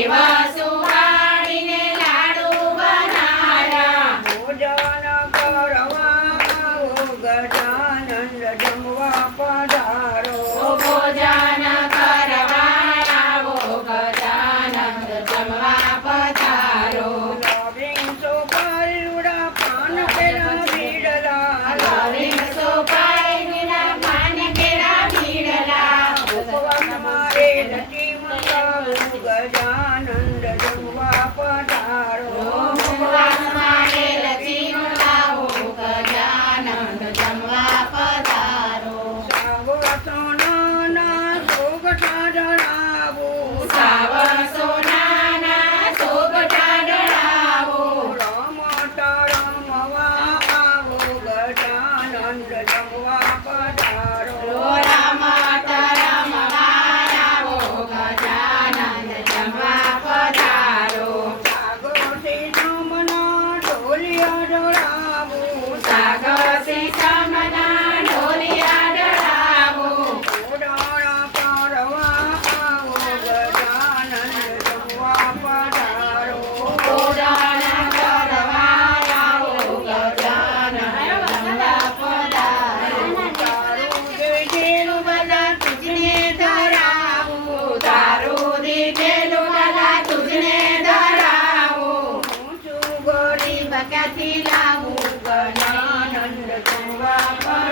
દેવ સુવાડીને લાડુ બનાવ્યા. ભોજન કરવા આવો ગજાનંદ જમવા પધારો. ભોજન કરવા આવો ગજાનંદ જમવા પધારો. લવિંગસો પાલુડા પાન કેળા બીડલા. લવિંગસો પાયલીના પાન કેળા બીડલા. ઉપવાસમાં એ લચી મંગાવું ગજાનંદ જમવા પધારો. ઉપવાસમાં એ લચી મંગાવો ગજાનંદ જમવા પધારો. સાવ સોનાના સોગઠા જણાવું. સાવ સોનાના સોગઠા ડળાવો. રમતા રમવા આવો ગજાનંદ જમવા પધારો. રમત રમવા આવો ગજાનંદ જમવા પધારો. સાગરથી જમના ઢોલિયા ઢળાવું. સાગરથી સમના ઢોલિયા ડળાવો. ઉડાણા પાડવા આવો ગજાનંદ જમવા પધારો. ઉડાણ કરવા આવો ગજાનંદ જમવા પધારો. તારું દીધેલું બધા તુજને ધરાવું. તારું દીધેલું ગલા તુજને ધરાવું. હું છું ગરીબ ગરીબ ક્યાંથી લાવું ગજાનંદ જમવા પધારો.